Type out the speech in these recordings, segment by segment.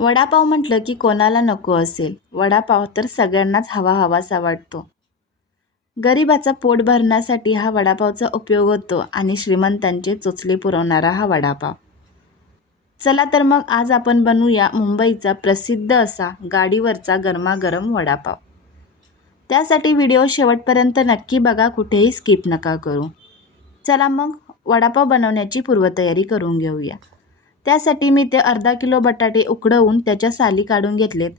वडापाव म्हटलं की कोणाला नको असेल. वडापाव तर सगळ्यांनाच हवा हवासा वाटतो. गरिबाचा पोट भरण्यासाठी हा वडापावचा उपयोग होतो आणि श्रीमंतांचे चोचले पुरवणारा हा वडापाव. चला तर मग आज आपण बनवूया मुंबईचा प्रसिद्ध असा गाडीवरचा गरमागरम वडापाव. त्यासाठी व्हिडिओ शेवटपर्यंत नक्की बघा कुठेही स्किप नका करू. चला मग वडापाव बनवण्याची पूर्वतयारी करून घेऊया. त्यासाठी मी ते अर्धा किलो बटाटे उकडवून त्याच्या साली काढून घेतलेत.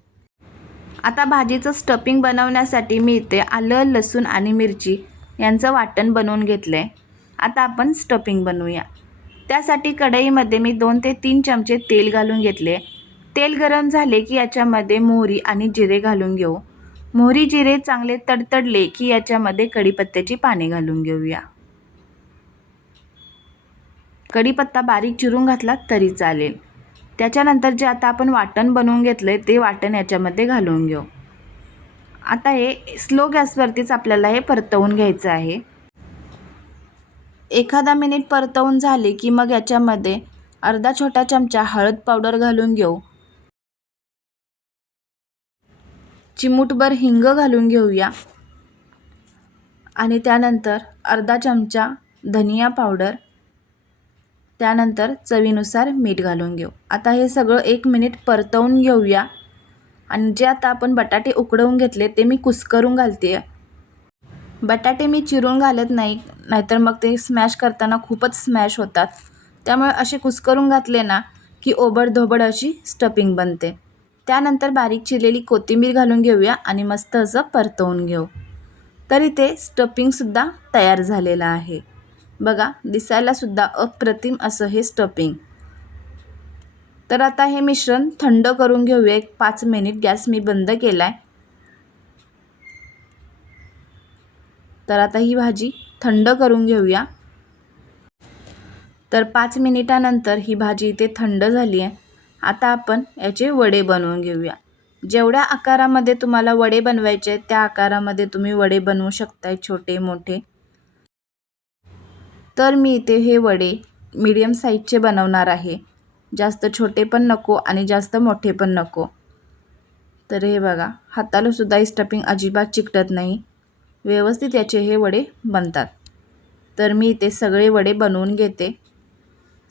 आता भाजीचं स्टफिंग बनवण्यासाठी मी इथे आलं लसूण आणि मिरची यांचं वाटण बनवून घेतलं आहे आता आपण स्टफिंग बनवूया. त्यासाठी कढईमध्ये मी दोन ते तीन चमचे तेल घालून घेतले. तेल गरम झाले की याच्यामध्ये मोहरी आणि जिरे घालून घेऊ. मोहरी जिरे चांगले तडतडले की याच्यामध्ये कढीपत्त्याची पाने घालून घेऊया. कढीपत्ता बारीक चिरून घातला तरी चालेल. त्याच्यानंतर जे आता आपण वाटण बनवून घेतलं आहे ते वाटण याच्यामध्ये घालून घेऊ. आता हे स्लो गॅसवरतीच आपल्याला हे परतवून घ्यायचं आहे. एखादा मिनिट परतवून झाले की मग याच्यामध्ये अर्धा छोटा चमचा हळद पावडर घालून घेऊ. चिमूटभर हिंग घालून घेऊया. आणि त्यानंतर अर्धा चमचा धनिया पावडर त्यानंतर चवीनुसार मीठ घालून घेऊ. आता हे सगळं एक मिनिट परतवून घेऊया. आणि जे आता आपण बटाटे उकडवून घेतले ते मी कुस्करून घालते बटाटे मी चिरून घालत नाही नाहीतर मग ते स्मॅश करताना खूपच स्मॅश होतात. त्यामुळे असे कुस्करून घातले ना की ओबडधोबड अशी स्टपिंग बनते. त्यानंतर बारीक चिरलेली कोथिंबीर घालून घेऊया आणि मस्त असं परतवून घेऊ. तरी ते स्टफिंगसुद्धा तयार झालेलं आहे. बघा दिसायलासुद्धा अप्रतिम असं हे स्टफिंग तर आता हे मिश्रण थंड करून घेऊया. एक पाच मिनिट गॅस मी बंद केला आहे तर आता ही भाजी थंड करून घेऊया. तर पाच मिनिटानंतर ही भाजी इथे थंड झाली आहे आता आपण याचे वडे बनवून घेऊया. जेवढ्या आकारामध्ये तुम्हाला वडे बनवायचे त्या आकारामध्ये तुम्ही वडे बनवू शकताय छोटे मोठे. तर मी इथे हे वडे मीडियम साईजचे बनवणार आहे. जास्त छोटे पण नको आणि जास्त मोठे पण नको. तर हे बघा हातालासुद्धा ही स्टफिंग अजिबात चिकटत नाही. व्यवस्थित याचे हे वडे बनतात. तर मी इथे सगळे वडे बनवून घेते.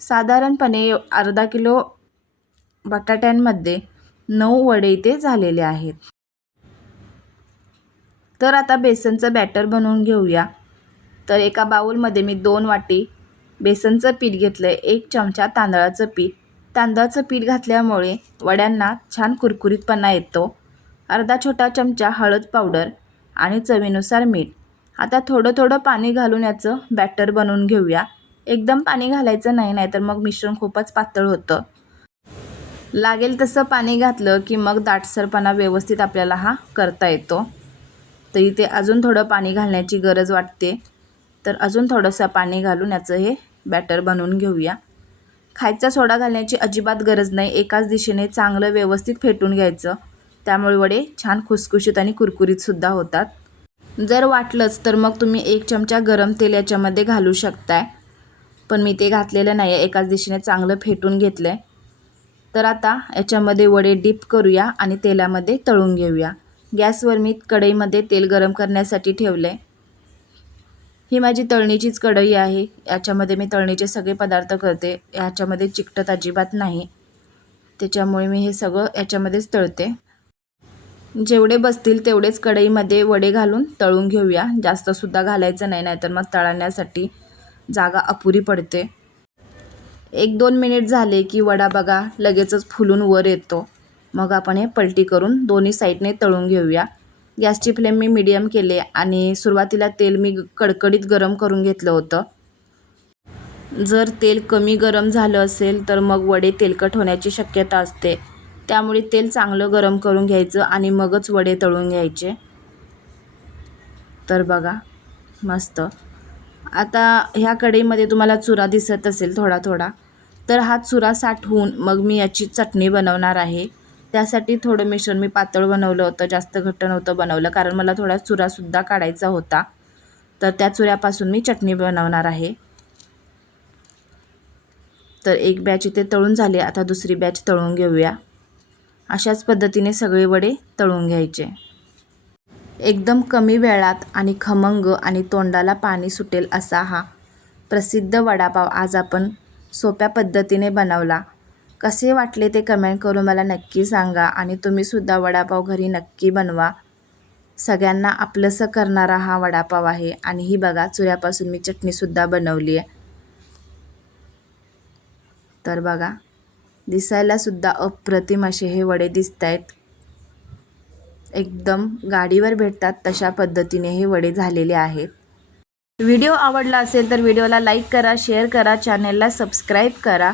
साधारणपणे अर्धा किलो बटाट्यांमध्ये नऊ वडे इथे झालेले आहेत. तर आता बेसनचं बॅटर बनवून घेऊया. तर एका बाऊलमध्ये मी दोन वाटी बेसनचं पीठ घेतलं आहे एक चमचा तांदळाचं पीठ. तांदळाचं पीठ घातल्यामुळे वड्यांना छान कुरकुरीतपणा येतो. अर्धा छोटा चमचा हळद पावडर आणि चवीनुसार मीठ. आता थोडं थोडं पाणी घालून याचं बॅटर बनवून घेऊया. एकदम पाणी घालायचं नाही नाहीतर मग मिश्रण खूपच पातळ होतं. लागेल तसं पाणी घातलं की मग दाटसरपणा व्यवस्थित आपल्याला हा करता येतो. तर इथे अजून थोडं पाणी घालण्याची गरज वाटते. तर अजून थोडंसं पाणी घालून याचं हे बॅटर बनवून घेऊया. खायचा सोडा घालण्याची अजिबात गरज नाही. एकाच दिशेने चांगलं व्यवस्थित फेटून घ्यायचं. त्यामुळे वडे छान खुसखुशीत आणि कुरकुरीतसुद्धा होतात. जर वाटलंच तर मग तुम्ही एक चमचा गरम तेल याच्यामध्ये घालू शकताय. पण मी ते घातलेलं नाही आहे एकाच दिशेने चांगलं फेटून घेतलं आहे तर आता याच्यामध्ये वडे डीप करूया आणि तेलामध्ये तळून घेऊया. गॅसवर मी कढईमध्ये तेल गरम करण्यासाठी ठेवलं आहे ही माझी तळणीचीच कढई आहे. याच्यामध्ये मी तळणीचे सगळे पदार्थ करते. याच्यामध्ये चिकटत अजिबात नाही. त्याच्यामुळे मी हे सगळं याच्यामध्येच तळते. जेवढे बसतील तेवढेच कढईमध्ये वडे घालून तळून घेऊया. जास्तसुद्धा घालायचं नाही नाहीतर मग तळण्यासाठी जागा अपुरी पडते. एक दोन मिनिट झाले की वडा बघा लगेचच फुलून वर येतो. मग आपण हे पलटी करून दोन्ही साईडने तळून घेऊया. गॅसची फ्लेम मी मीडियम केले आणि सुरुवातीला तेल मी कडकडीत गरम करून घेतलं होतं. जर तेल कमी गरम झालं असेल तर मग वडे तेलकट होण्याची शक्यता असते. त्यामुळे तेल चांगलं गरम करून घ्यायचं आणि मगच वडे तळून घ्यायचे. तर बघा मस्त. आता ह्या कढईमध्ये तुम्हाला चुरा दिसत असेल थोडा थोडा तर हा चुरा साठवून मग मी याची चटणी बनवणार आहे. त्यासाठी थोडं मिश्रण मी पातळ बनवलं होतं जास्त घट्ट नव्हतं बनवलं कारण मला थोडा चुरासुद्धा काढायचा होता. तर त्या चुऱ्यापासून मी चटणी बनवणार आहे. तर एक बॅच इथे तळून झाली आता दुसरी बॅच तळून घेऊया. अशाच पद्धतीने सगळे वडे तळून घ्यायचे. एकदम कमी वेळात आणि खमंग आणि तोंडाला पाणी सुटेल असा हा प्रसिद्ध वडापाव आज आपण सोप्या पद्धतीने बनवला. कसे वाटले ते कमेंट करून मला नक्की सांगा आणि तुम्हीसुद्धा वडापाव घरी नक्की बनवा. सगळ्यांना आपलंसं करणारा हा वडापाव आहे आणि ही बघा चुऱ्यापासून मी चटणीसुद्धा बनवली आहे. तर बघा दिसायलासुद्धा अप्रतिम असे हे वडे दिसत आहेत एकदम गाडीवर भेटतात तशा पद्धतीने हे वडे झालेले आहेत. व्हिडिओ आवडला असेल तर व्हिडिओला लाईक करा शेअर करा चॅनेलला सबस्क्राईब करा.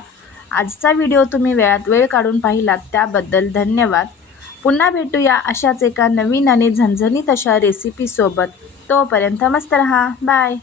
आजचा व्हिडिओ तुम्ही वेळात वेळ काढून पाहिलात त्याबद्दल धन्यवाद. पुन्हा भेटूया अशाच एका नवीन आणि झणझणीत अशा रेसिपीसोबत तोपर्यंत मस्त रहा. बाय